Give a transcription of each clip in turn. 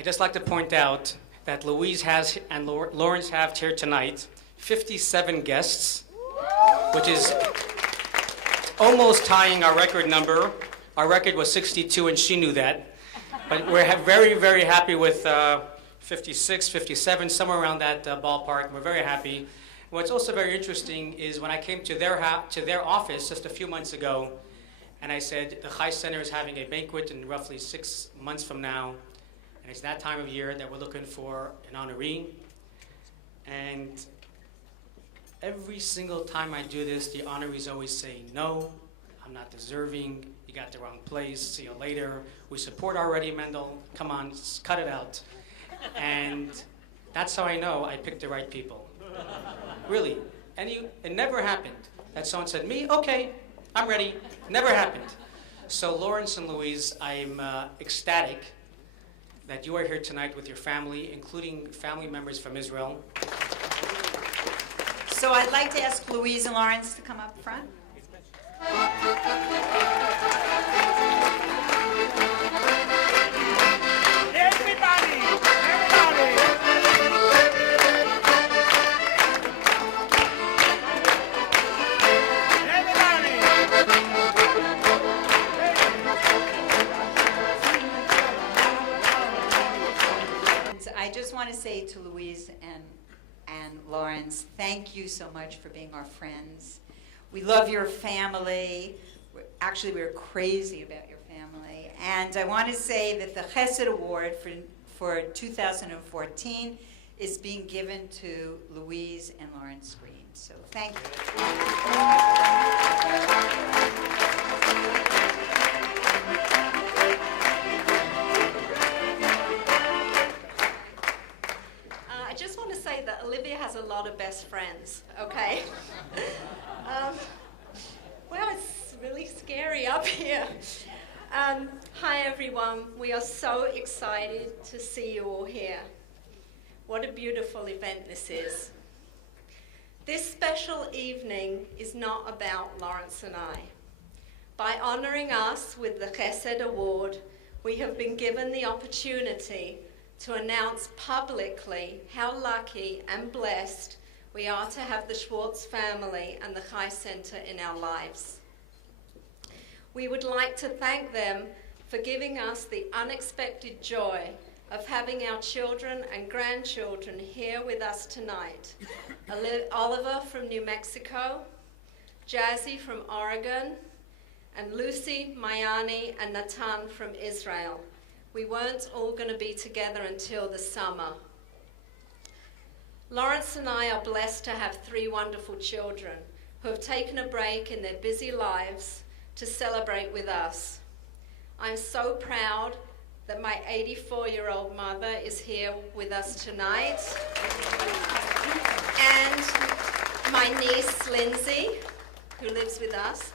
I'd just like to point out that Louise has and Lawrence have here tonight 57 guests, which is almost tying our record number. Our record was 62, and she knew that. But we're very, very happy with 56, 57, somewhere around that ballpark. We're very happy. What's also very interesting is when I came to their office just a few months ago, and I said, the Chai Center is having a banquet in roughly 6 months from now, and it's that time of year that we're looking for an honoree. And every single time I do this, the honorees always say, no, I'm not deserving, you got the wrong place, see you later, we support already, Mendel, come on, cut it out. And that's how I know I picked the right people. Really, it never happened that someone said, me, okay, I'm ready. Never happened. So Lawrence and Louise, I'm ecstatic that you are here tonight with your family, including family members from Israel. So I'd like to ask Louise and Lawrence to come up front. I just want to say to Louise and Lawrence, thank you so much for being our friends. We love your family. Actually, we're crazy about your family. And I want to say that the Chesed Award for 2014 is being given to Louise and Lawrence Green. So thank you. I just want to say that Olivia has a lot of best friends, okay? Well, it's really scary up here. Hi, everyone. We are so excited to see you all here. What a beautiful event this is. This special evening is not about Lawrence and I. By honoring us with the Chesed Award, we have been given the opportunity to announce publicly how lucky and blessed we are to have the Schwartz family and the Chai Center in our lives. We would like to thank them for giving us the unexpected joy of having our children and grandchildren here with us tonight. Oliver from New Mexico, Jazzy from Oregon, and Lucy, Mayani, and Natan from Israel. We weren't all going to be together until the summer. Lawrence and I are blessed to have 3 wonderful children who have taken a break in their busy lives to celebrate with us. I'm so proud that my 84-year-old mother is here with us tonight. And my niece, Lindsay, who lives with us.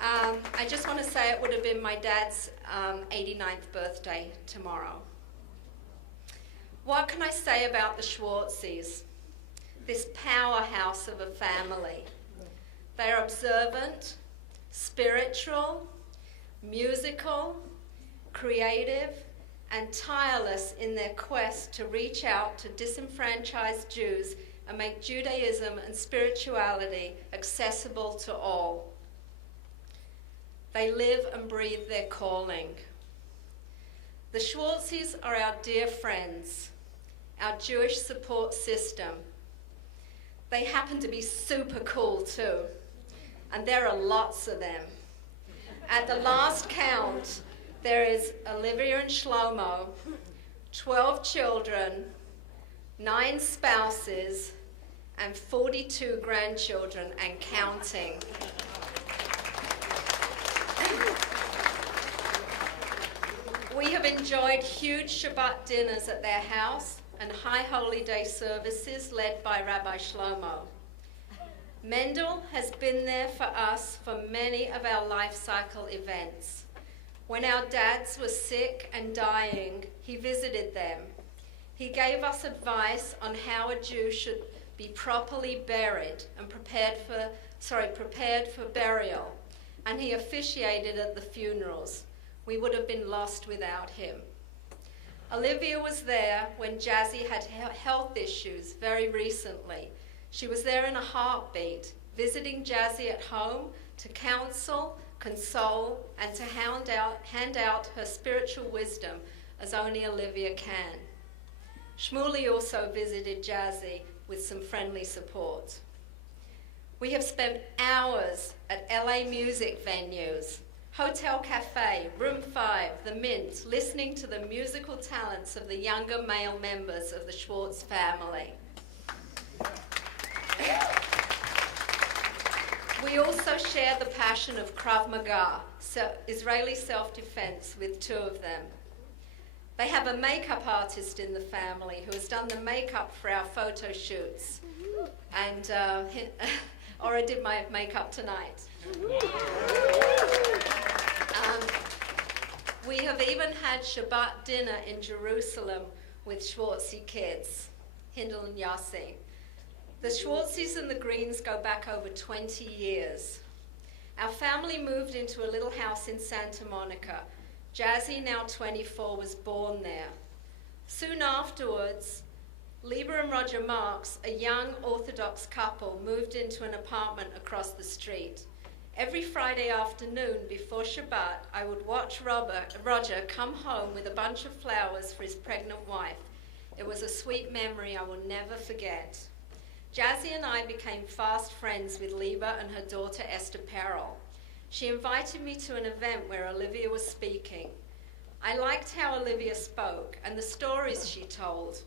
I just want to say it would have been my dad's 89th birthday tomorrow. What can I say about the Schwartzes? This powerhouse of a family. They are observant, spiritual, musical, creative, and tireless in their quest to reach out to disenfranchised Jews and make Judaism and spirituality accessible to all. They live and breathe their calling. The Schwartzes are our dear friends, our Jewish support system. They happen to be super cool too, and there are lots of them. At the last count, there is Olivia and Shlomo, 12 children, 9 spouses, and 42 grandchildren and counting. We have enjoyed huge Shabbat dinners at their house and High Holy Day services led by Rabbi Shlomo. Mendel has been there for us for many of our life cycle events. When our dads were sick and dying, he visited them. He gave us advice on how a Jew should be properly buried and prepared for burial, and he officiated at the funerals. We would have been lost without him. Olivia was there when Jazzy had health issues very recently. She was there in a heartbeat, visiting Jazzy at home to counsel, console, and to hand out her spiritual wisdom as only Olivia can. Shmuley also visited Jazzy with some friendly support. We have spent hours at LA music venues, Hotel Cafe, Room 5, The Mint, listening to the musical talents of the younger male members of the Schwartz family. We also share the passion of Krav Maga, Israeli self-defense, with two of them. They have a makeup artist in the family who has done the makeup for our photo shoots. And Ora did my makeup tonight. We have even had Shabbat dinner in Jerusalem with Schwartzy kids, Hindel and Yossi. The Schwartzes and the Greens go back over 20 years. Our family moved into a little house in Santa Monica. Jazzy, now 24, was born there. Soon afterwards, Lieber and Roger Marks, a young Orthodox couple, moved into an apartment across the street. Every Friday afternoon before Shabbat, I would watch Roger come home with a bunch of flowers for his pregnant wife. It was a sweet memory I will never forget. Jazzy and I became fast friends with Lieber and her daughter Esther Perel. She invited me to an event where Olivia was speaking. I liked how Olivia spoke and the stories she told.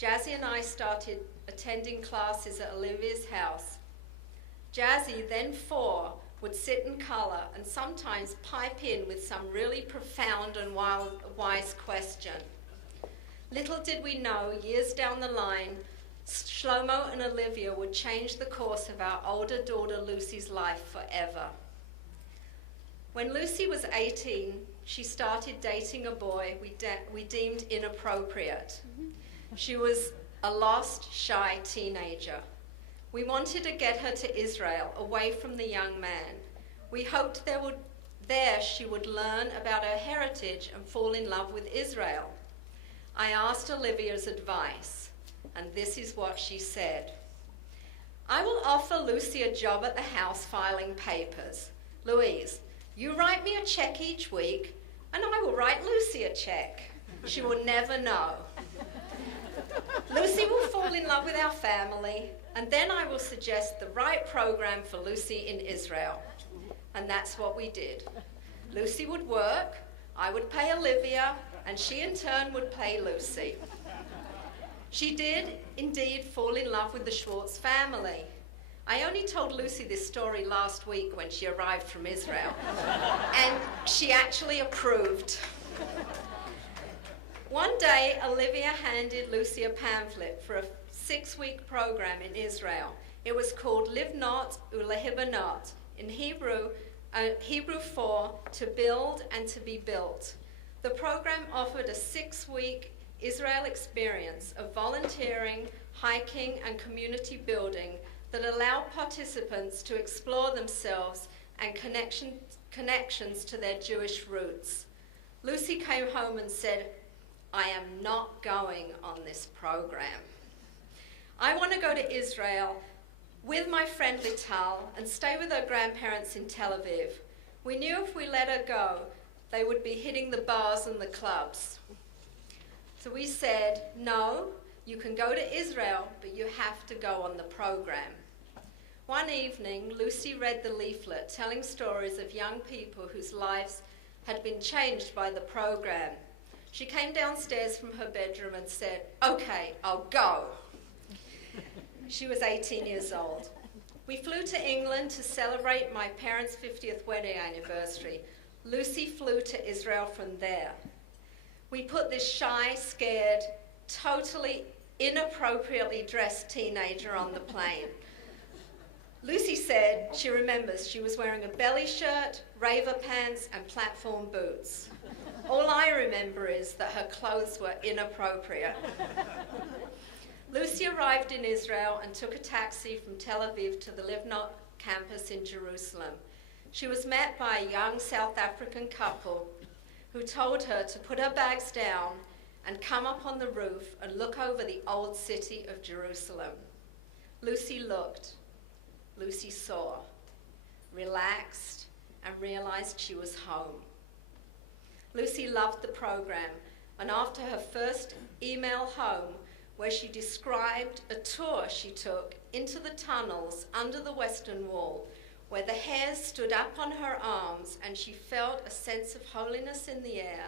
Jazzy and I started attending classes at Olivia's house. Jazzy, then 4, would sit in colour and sometimes pipe in with some really profound and wise question. Little did we know, years down the line, Shlomo and Olivia would change the course of our older daughter Lucy's life forever. When Lucy was 18, she started dating a boy we deemed inappropriate. She was a lost, shy teenager. We wanted to get her to Israel, away from the young man. We hoped there she would learn about her heritage and fall in love with Israel. I asked Olivia's advice, and this is what she said. I will offer Lucy a job at the house filing papers. Louise, you write me a check each week, and I will write Lucy a check. She will never know. Lucy will fall in love with our family, and then I will suggest the right program for Lucy in Israel. And that's what we did. Lucy would work, I would pay Olivia, and she in turn would pay Lucy. She did indeed fall in love with the Schwartz family. I only told Lucy this story last week when she arrived from Israel, and she actually approved. One day, Olivia handed Lucy a pamphlet for a 6-week program in Israel. It was called Live Not Ulehibanot, in Hebrew 4, to build and to be built. The program offered a 6-week Israel experience of volunteering, hiking, and community building that allowed participants to explore themselves and connections to their Jewish roots. Lucy came home and said, I am not going on this program. I want to go to Israel with my friend Lital and stay with her grandparents in Tel Aviv. We knew if we let her go, they would be hitting the bars and the clubs. So we said, no, you can go to Israel, but you have to go on the program. One evening, Lucy read the leaflet telling stories of young people whose lives had been changed by the program. She came downstairs from her bedroom and said, okay, I'll go. She was 18 years old. We flew to England to celebrate my parents' 50th wedding anniversary. Lucy flew to Israel from there. We put this shy, scared, totally inappropriately dressed teenager on the plane. Lucy said she remembers she was wearing a belly shirt, raver pants, and platform boots. All I remember is that her clothes were inappropriate. Lucy arrived in Israel and took a taxi from Tel Aviv to the Livnot campus in Jerusalem. She was met by a young South African couple who told her to put her bags down and come up on the roof and look over the old city of Jerusalem. Lucy looked. Lucy saw, relaxed, and realized she was home. Lucy loved the program, and after her first email home, where she described a tour she took into the tunnels under the Western Wall, where the hairs stood up on her arms and she felt a sense of holiness in the air,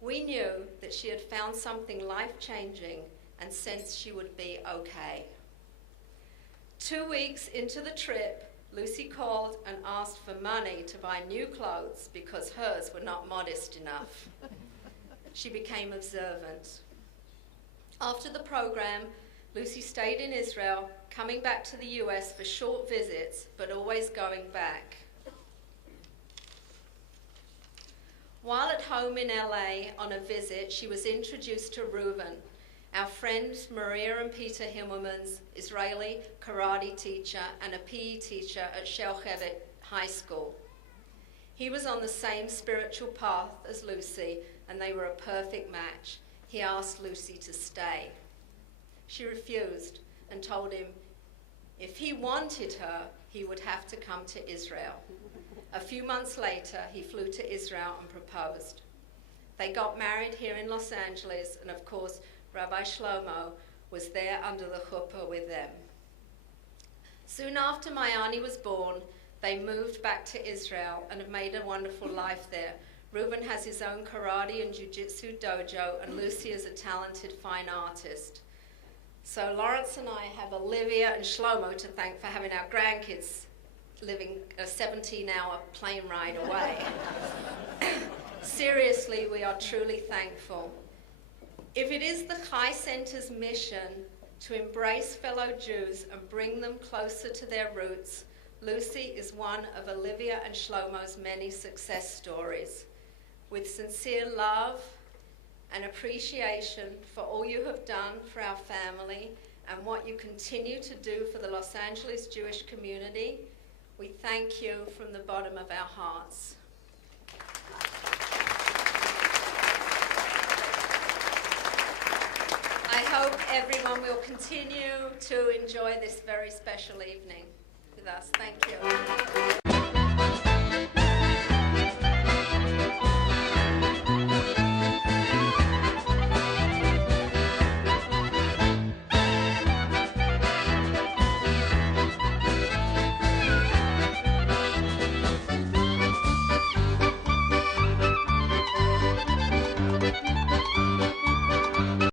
we knew that she had found something life-changing and sensed she would be okay. 2 weeks into the trip, Lucy called and asked for money to buy new clothes because hers were not modest enough. She became observant. After the program, Lucy stayed in Israel, coming back to the US for short visits, but always going back. While at home in LA on a visit, she was introduced to Reuven, our friends Maria and Peter Himmelman's Israeli karate teacher and a PE teacher at Shelchevet High School. He was on the same spiritual path as Lucy, and they were a perfect match. He asked Lucy to stay. She refused and told him if he wanted her, he would have to come to Israel. A few months later, he flew to Israel and proposed. They got married here in Los Angeles, and of course, Rabbi Shlomo was there under the chuppah with them. Soon after Mayani was born, they moved back to Israel and have made a wonderful life there. Reuven has his own karate and jiu-jitsu dojo, and Lucy is a talented fine artist. So Lawrence and I have Olivia and Shlomo to thank for having our grandkids living a 17-hour plane ride away. Seriously, we are truly thankful. If it is the Chai Center's mission to embrace fellow Jews and bring them closer to their roots, Lucy is one of Olivia and Shlomo's many success stories. With sincere love and appreciation for all you have done for our family and what you continue to do for the Los Angeles Jewish community, we thank you from the bottom of our hearts. I hope everyone will continue to enjoy this very special evening with us. Thank you.